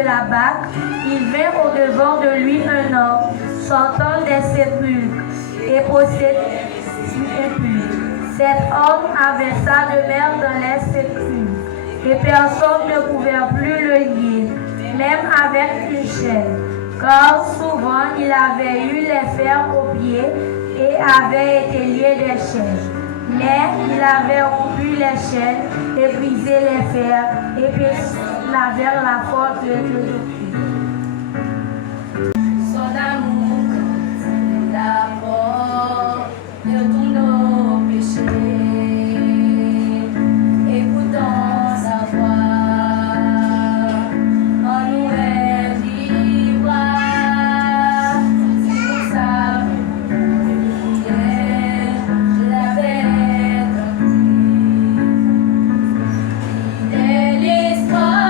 de la barque, il vint au-devant de lui un homme sortant des sépulcres et possédé impur. Cet homme avait sa demeure dans les sépulcres, et personne ne pouvait plus le lier, même avec une chaîne, car souvent il avait eu les fers aux pieds et avait été lié des chaînes. Mais il avait rompu les chaînes et brisé les fers et lavé la force de Dieu. Son amour, la porte de tous nos péchés, écoutons sa voix, en nous est libre, si nous savons la bête, il est l'espoir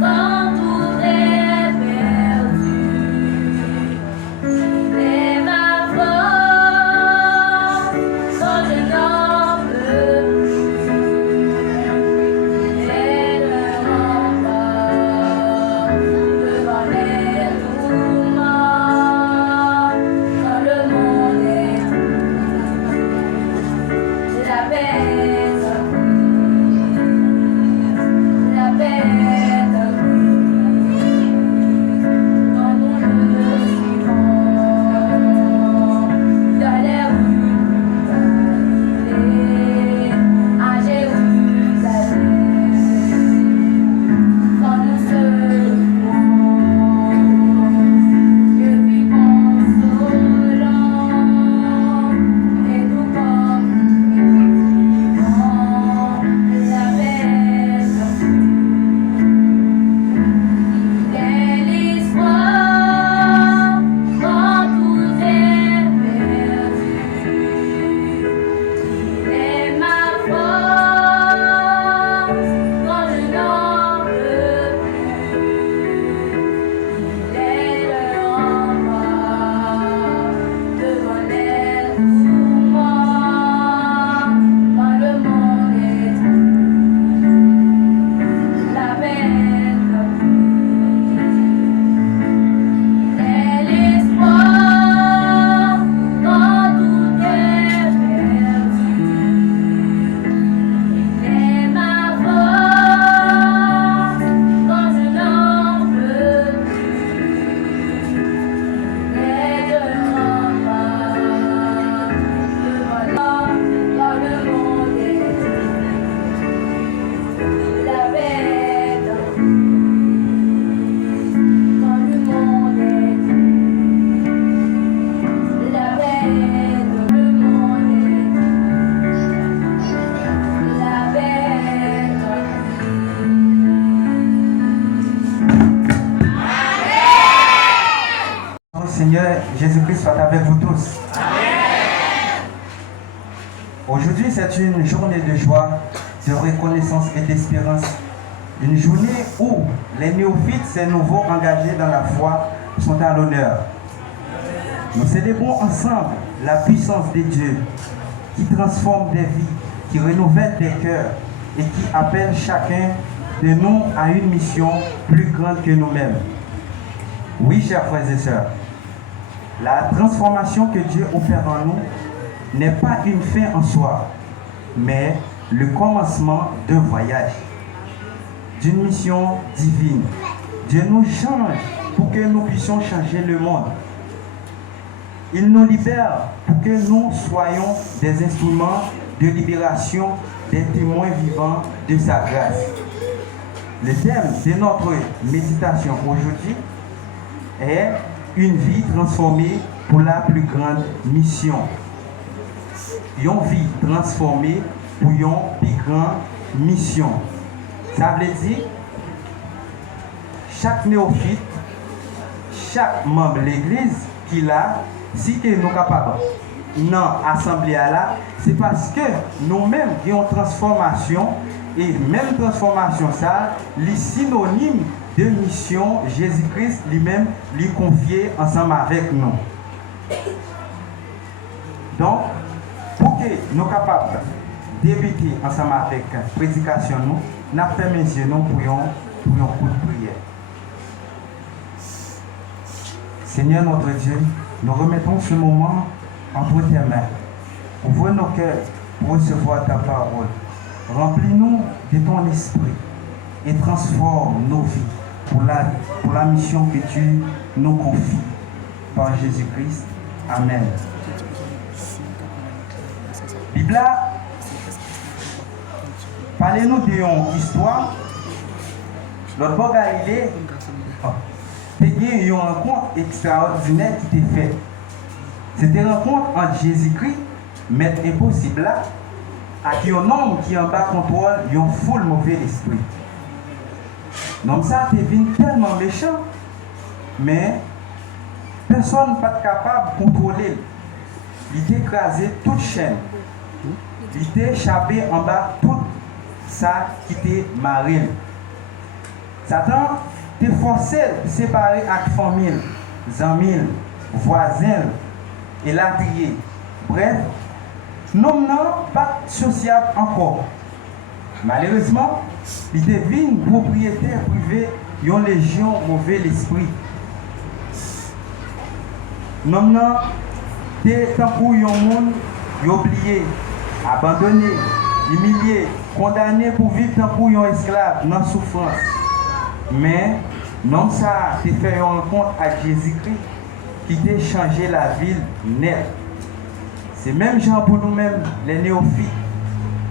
quand tout est perdu, il est ma force quand je n'en peux plus, il est le rempart devant les tourments quand le monde est la bête, la bête, quand nous le suivons dans les rues Galilée, à Jérusalem, quand nous serons que puis consolant et tout comme la bête, il est l'espoir quand tout est perdu, il est ma force quand je n'en peux plus, il est le rempart devant les tourments quand le monde est la bête, il est l'espoir quand tout est perdu, il est ma force quand je n'en peux plus, il est le rempart devant quand le monde est la bête, quand le monde est la bête, le monde est la bête. Notre Seigneur Jésus-Christ soit avec vous tous. Aujourd'hui, c'est une journée de joie, de reconnaissance et d'espérance. Une journée où les néophytes, ces nouveaux engagés dans la foi, sont à l'honneur. Nous célébrons ensemble la puissance de Dieu qui transforme des vies, qui renouvelle des cœurs et qui appelle chacun de nous à une mission plus grande que nous-mêmes. Oui, chers frères et sœurs, la transformation que Dieu opère en nous n'est pas une fin en soi, mais le commencement d'un voyage, d'une mission divine. Dieu nous change pour que nous puissions changer le monde. Il nous libère pour que nous soyons des instruments de libération, des témoins vivants de sa grâce. Le thème de notre méditation aujourd'hui est une vie transformée pour la plus grande mission. Une vie transformée pour une plus grande mission. Ça veut dire chaque néophyte, chaque membre de l'église qui a, si nous sommes capables dans l'assemblée là, c'est parce que nous-mêmes avons une transformation et même transformation ça, les synonymes de mission Jésus-Christ lui-même lui confier ensemble avec nous. Donc, pour que nous soyons capables de débuter ensemble avec la prédication, nous avons fait mention pour un coup de prière. Seigneur notre Dieu, nous remettons ce moment entre tes mains. Ouvre nos cœurs pour recevoir ta parole. Remplis-nous de ton esprit et transforme nos vies pour la mission que tu nous confies. Par Jésus-Christ. Amen. Bible, parlez-nous d'une histoire. L'autre fois, il y a eu une rencontre extraordinaire qui était faite. C'était une rencontre entre Jésus-Christ, maître impossible, et un homme qui en bas contrôle, un full mauvais esprit. Donc ça, c'est tellement méchant, mais personne n'est pas capable de contrôler. Il a écrasé toute chaîne. Il a échappé en bas tout ça qui était marine. Satan t'a forcé de séparer avec famille, amis, voisins et latriers. Bref, nous n'avons pas sociable encore. Malheureusement, il devient propriétaire privé d'une légion mauvais l'esprit. Nous n'avons pas pour un monde oublié, abandonné, humilié, condamné pour vivre tant pour un esclave dans la souffrance. Mais non, ça a fait une rencontre avec Jésus-Christ qui a changé la ville nette. C'est même genre pour nous-mêmes, les néophytes.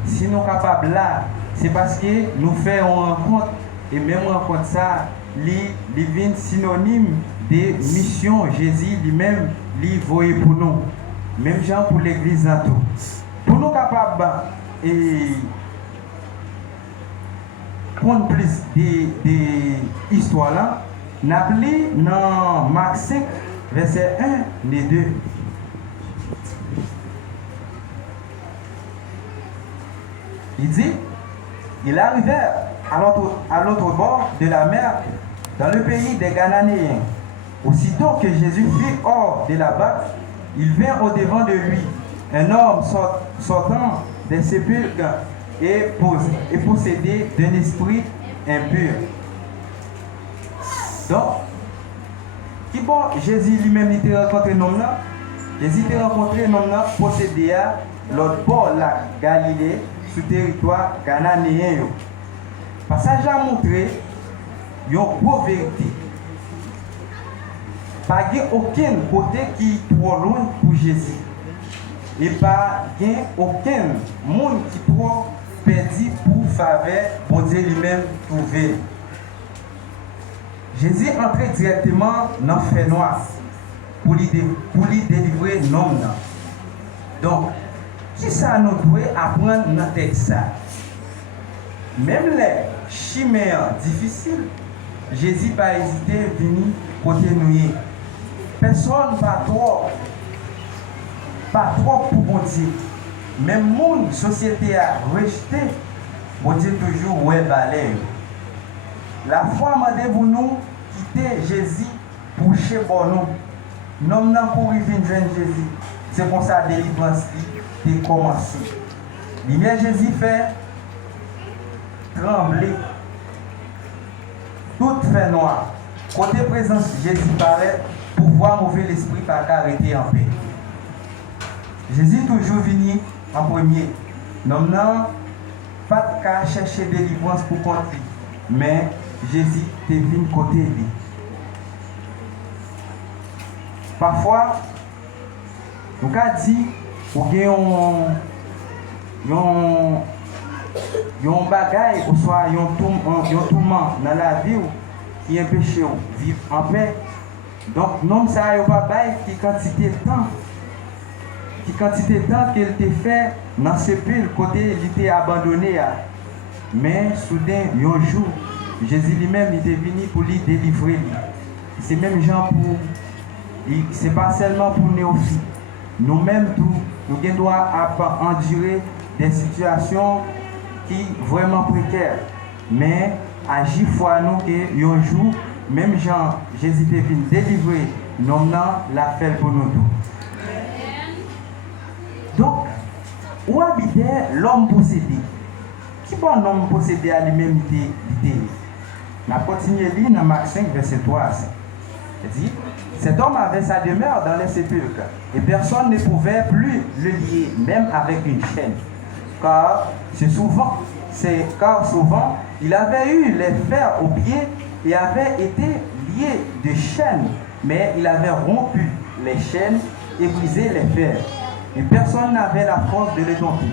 Si nous sommes capables là, c'est parce que nous faisons une rencontre et même rencontre ça, devient synonyme de mission. Jésus lui-même voyait pour nous. Même genre pour l'église dans tout. Pour nous capables et prendre plus d'histoires là, nous appelons dans Marc 5, verset 1 et 2. Il dit, il arrivait à l'autre bord de la mer, dans le pays des Gananéens. Aussitôt que Jésus fut hors de la barque, il vint au-devant de lui, un homme sortant des sépulcres et possédé d'un esprit impur. Donc, qui bon, Jésus lui-même il a rencontré un homme là. Jésus a rencontré un homme là possédé à l'autre bord de la Galilée, sur le territoire cananéen. Le passage a montré une grosse vérité. Pas aucun côté qui est trop loin pour Jésus. Et pas aucun monde qui est trop perdu pour faveur pour Dieu lui-même trouver. Jésus entrait directement dans le fer noir pour lui délivrer l'homme. Donc, qui ça nous doit apprendre dans le texte? Même les chimères difficiles, Jésus n'a pas hésité à venir côté nous. Personne pas trop pour bon Dieu. Même la société a rejeté, bon Dieu toujours ouais valeur. La foi m'a dit pour nous quitter Jésus pour chez nous. Nous n'avons pas pour vivre Jésus. C'est comme ça la délivrance est commencé. Lumière Jésus fait trembler. Tout fait noir. Côté présence Jésus paraît pour voir mauvais l'esprit pas arrêter en paix. Jésus toujours venu en premier. Nous n'avons pas qu'à chercher délivrance pour contre lui. Mais Jésus est venu côté lui. Parfois, nous avons dit qu'il y a un bagage ou soit un tourment dans la vie qui empêche de vivre en paix. Donc, non, ça n'a pas qui quantité de temps. Qui quantité de temps qu'elle t'a fait dans ce sépulcre, côté il était abandonné. Mais soudain, un jour, Jésus lui-même était venu pour lui délivrer. C'est même gens pour. Ce n'est pas seulement pour néophytes. Nous-mêmes, nous devons endurer des situations qui sont vraiment précaires. Mais agir foi nous que un jour, même Jean, Jésus est venu délivrer, nous l'a fait pour nous tous. Donc, où habitait l'homme possédé? Qui est l'homme possédé à lui-même? On continue à lire dans Marc 5, verset 3. dit, cet homme avait sa demeure dans les sépulcres et personne ne pouvait plus le lier, même avec une chaîne. Car souvent, il avait eu les fers aux pieds et avait été lié de chaînes, mais il avait rompu les chaînes et brisé les fers. Et personne n'avait la force de le dompter.